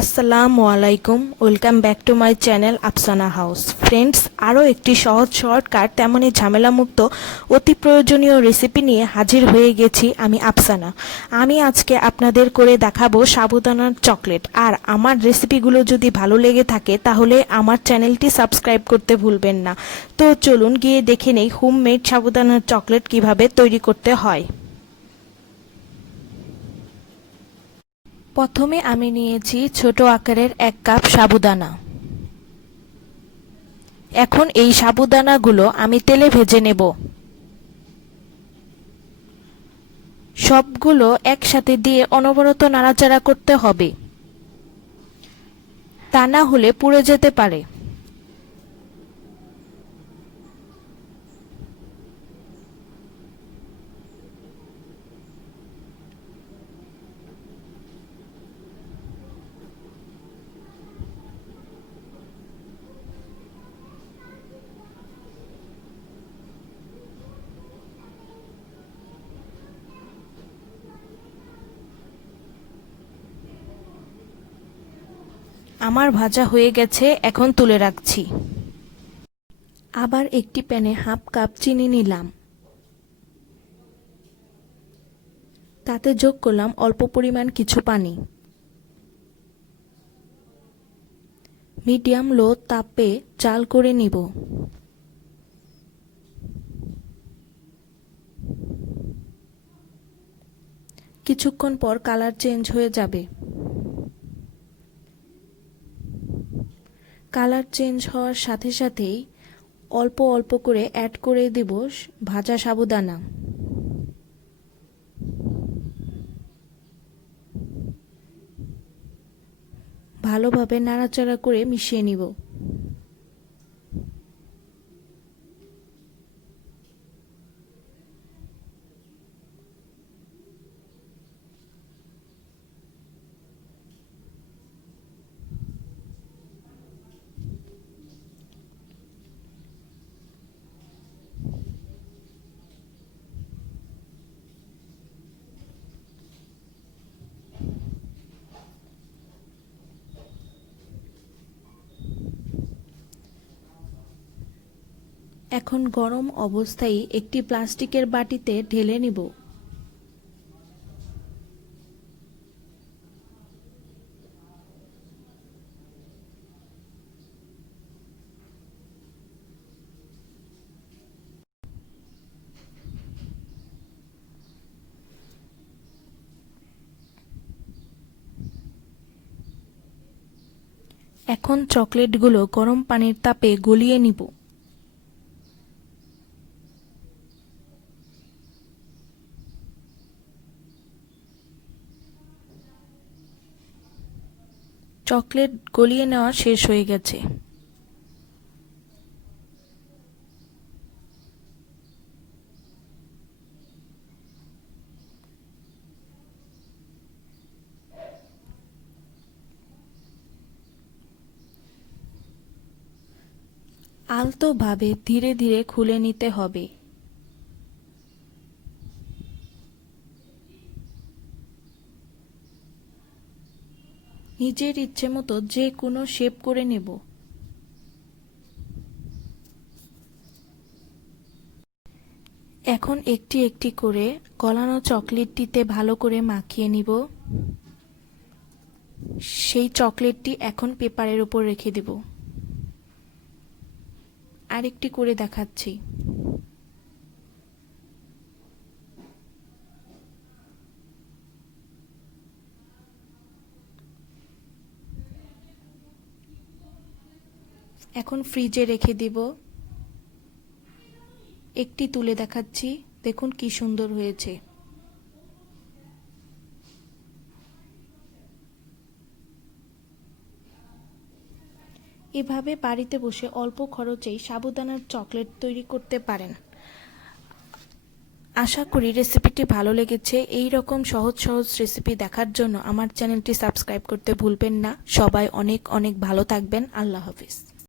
আসসালামু আলাইকুম, welcome back to my channel Afsana house. Friends, আরও একটি সহজ শর্টকাট তেমনই ঝামেলামুক্ত অতি প্রয়োজনীয় রেসিপি নিয়ে হাজির হয়ে গেছি আমি আফসানা। আমি আজকে আপনাদের করে দেখাবো সাবুদানার চকলেট। আর আমার রেসিপিগুলো যদি ভালো লেগে থাকে তাহলে আমার চ্যানেলটি সাবস্ক্রাইব করতে ভুলবেন না। তো চলুন গিয়ে দেখে নেই হোমমেড সাবুদানার চকলেট কিভাবে তৈরি করতে হয়। প্রথমে আমি নিয়েছি ছোট আকারের 1 কাপ সাবুদানা। এখন এই সাবুদানাগুলো আমি তেলে ভেজে নেব। সবগুলো একসাথে দিয়ে অনবরত নাড়াচাড়া করতে হবে, তা না হলে পুড়ে যেতে পারে। আমার ভাজা হয়ে গেছে, এখন তুলে রাখছি। আবার একটি প্যানে হাফ কাপ চিনি নিলাম, তাতে যোগ করলাম অল্প পরিমাণ কিছু পানি। মিডিয়াম লো তাপে জাল করে নিব। কিছুক্ষণ পর কালার চেঞ্জ হয়ে যাবে। কালার চেঞ্জ হওয়ার সাথে সাথেই অল্প অল্প করে অ্যাড করে দেব ভাজা সাবুদানা। ভালোভাবে নাড়াচাড়া করে মিশিয়ে নিব। এখন গরম অবস্থায় একটি প্লাস্টিকের বাটিতে ঢেলে নিব। এখন চকলেটগুলো গরম পানির তাপে গলিয়ে নিব। চকলেট গলিয়ে নেওয়া শেষ হয়ে গেছে। আলতোভাবে ধীরে ধীরে খুলে নিতে হবে। নিজের ইচ্ছে মতো যে কোনো শেপ করে নেব। এখন একটি একটি করে গলানো চকলেটটিতে ভালো করে মাখিয়ে নিব। সেই চকলেটটি এখন পেপারের উপর রেখে দেব। আরেকটি করে দেখাচ্ছি। এখন ফ্রিজে রেখে দিব। একটি তুলে দেখাচ্ছি, দেখুন কি সুন্দর হয়েছে। এভাবে বাড়িতে বসে অল্প খরচেই সাবুদানার চকলেট তৈরি করতে পারেন। আশা করি রেসিপিটি ভালো লেগেছে। এই রকম সহজ সহজ রেসিপি দেখার জন্য আমার চ্যানেলটি সাবস্ক্রাইব করতে ভুলবেন না। সবাই অনেক অনেক ভালো থাকবেন। আল্লাহ হাফেজ।